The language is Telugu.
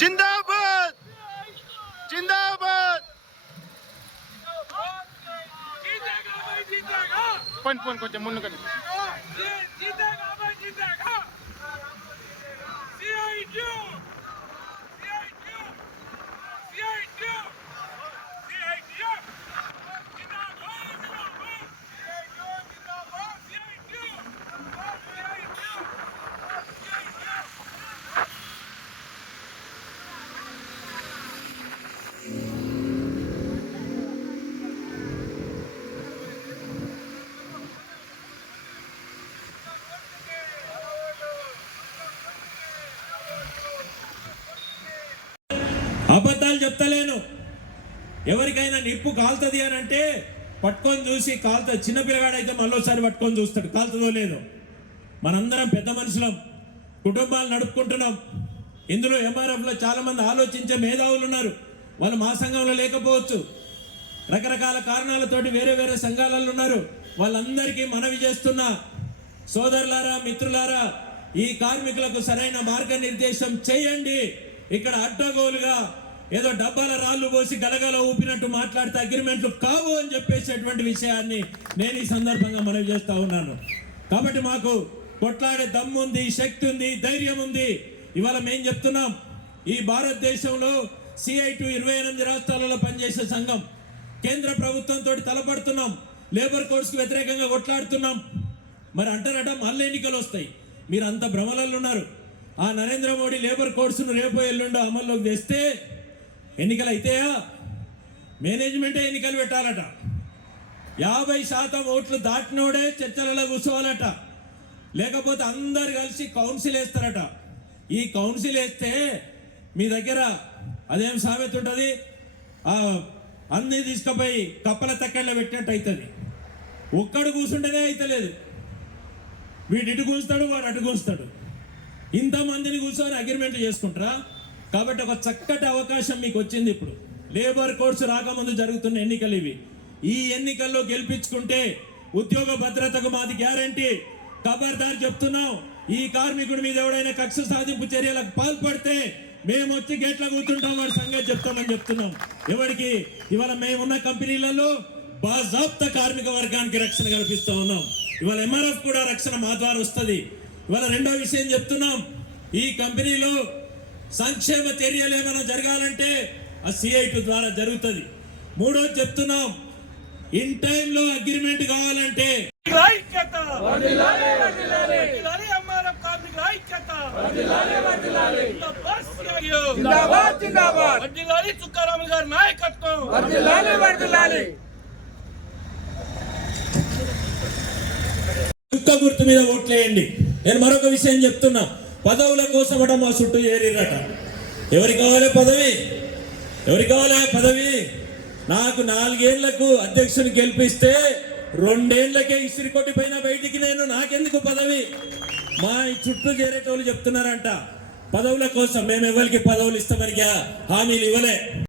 जिंदाबाद जिंदाबाद पण पण कोणत्या म्हणून ఎవరికైనా నిప్పు కాలుతుంది అని అంటే పట్టుకొని చూసి కాలుతా చిన్న పిల్లగాడైతే మళ్ళీసారి పట్టుకొని చూస్తాడు. కాలుతుందో లేదో? మనందరం పెద్ద మనుషులం. కుటుంబాలు నడుపుకుంటున్నాం. ఇందులో ఎంఆర్ఎఫ్లో చాలామంది ఆలోచించే మేధావులు ఉన్నారు. వాళ్ళు మా సంఘంలో లేకపోవచ్చు. రకరకాల కారణాలతోటి వేరే వేరే సంఘాలలో ఉన్నారు. వాళ్ళందరికీ మనవి చేస్తున్నా సోదరులారా మిత్రులారా ఈ కార్మికులకు సరైన మార్గనిర్దేశం చేయండి. ఇక్కడ అడ్డగోలుగా ఏదో డబ్బాల రాళ్ళు పోసి గలగల ఊపినట్టు మాట్లాడితే అగ్రిమెంట్లు కావు అని చెప్పేసేటువంటి విషయాన్ని నేను ఈ సందర్భంగా మనవి చేస్తూ ఉన్నాను. కాబట్టి మాకు కొట్లాడే దమ్ము ఉంది శక్తి ఉంది ధైర్యం ఉంది. ఇవాళ మేం చెప్తున్నాం ఈ భారతదేశంలో సిఐటు ఇరవై ఎనిమిది రాష్ట్రాలలో పనిచేసే సంఘం. కేంద్ర ప్రభుత్వంతో తలపడుతున్నాం లేబర్ కోడ్స్కి వ్యతిరేకంగా కొట్లాడుతున్నాం. మరి అంటారట మళ్ళీ ఎన్నికలు వస్తాయి. మీరు అంత భ్రమలలో ఉన్నారు ఆ నరేంద్ర మోడీ లేబర్ కోడ్స్ను రేపు ఎల్లుండో అమల్లోకి తెస్తే ఎన్నికలు అయితాయా మేనేజ్మెంటే ఎన్నికలు పెట్టాలట యాభై శాతం ఓట్లు దాటినోడే చర్చలలో కూర్చోవాలట. లేకపోతే అందరు కలిసి కౌన్సిల్ వేస్తారట. ఈ కౌన్సిల్ వేస్తే మీ దగ్గర అదేం సామెత ఉంటుంది? అన్నీ అన్ని తీసుకుపోయి కప్పల తక్కళ్ళ పెట్టినట్టు అవుతుంది ఒక్కడు కూర్చుంటేనే అవుతలేదు వీడు ఇటు కూస్తాడు వాడు అటు కూస్తాడు ఇంతమందిని కూర్చొని అగ్రిమెంట్ చేసుకుంటారా? కాబట్టి ఒక చక్కటి అవకాశం మీకు వచ్చింది ఇప్పుడు. లేబర్ కోర్సు రాకముందు జరుగుతున్న ఎన్నికలు ఇవి. ఈ ఎన్నికల్లో గెలిపించుకుంటే ఉద్యోగ భద్రతకు మాది గ్యారంటీ. ఖబర్దార్ చెప్తున్నాం ఈ కార్మికుడి మీద ఎవడైనా కక్ష సాధింపు చర్యలకు పాల్పడితే మేము వచ్చి గేట్ల కూర్చుంటాం వాడి సంగతి చెప్తామని చెప్తున్నాం. ఎవరికి ఇవాళ మేమున్న కంపెనీలలో బాజాప్త కార్మిక వర్గానికి రక్షణ కల్పిస్తూ ఉన్నాం. ఇవాళ ఎంఆర్ఎఫ్ కూడా రక్షణ మా ద్వారా వస్తుంది. ఇవాళ రెండో విషయం చెప్తున్నాం ఈ కంపెనీలో సంక్షేమ చర్యలు ఏమైనా జరగాలంటే ఆ సిఐటి ద్వారా జరుగుతుంది. మూడోది చెప్తున్నాం ఇన్ టైంలో అగ్రిమెంట్ కావాలంటే. నాయకత్వం గుర్తు మీద ఓట్లేయండి. నేను మరొక విషయం చెప్తున్నా. పదవుల కోసమట మా చుట్టూ ఏరిరట ఎవరికి కావాలి పదవి? ఎవరికి కావాలి పదవి? నాకు నాలుగేళ్ళకు అధ్యక్షుని గెలిపిస్తే రెండేళ్ళకే ఇసిరి కొట్టిపోయిన బయటికి నేను నాకెందుకు పదవి? మా ఈ చుట్టూ చేరేటోళ్ళు చెప్తున్నారంట. పదవుల కోసం మేము ఎవరికి పదవులు ఇస్తామని హామీలు ఇవ్వలే.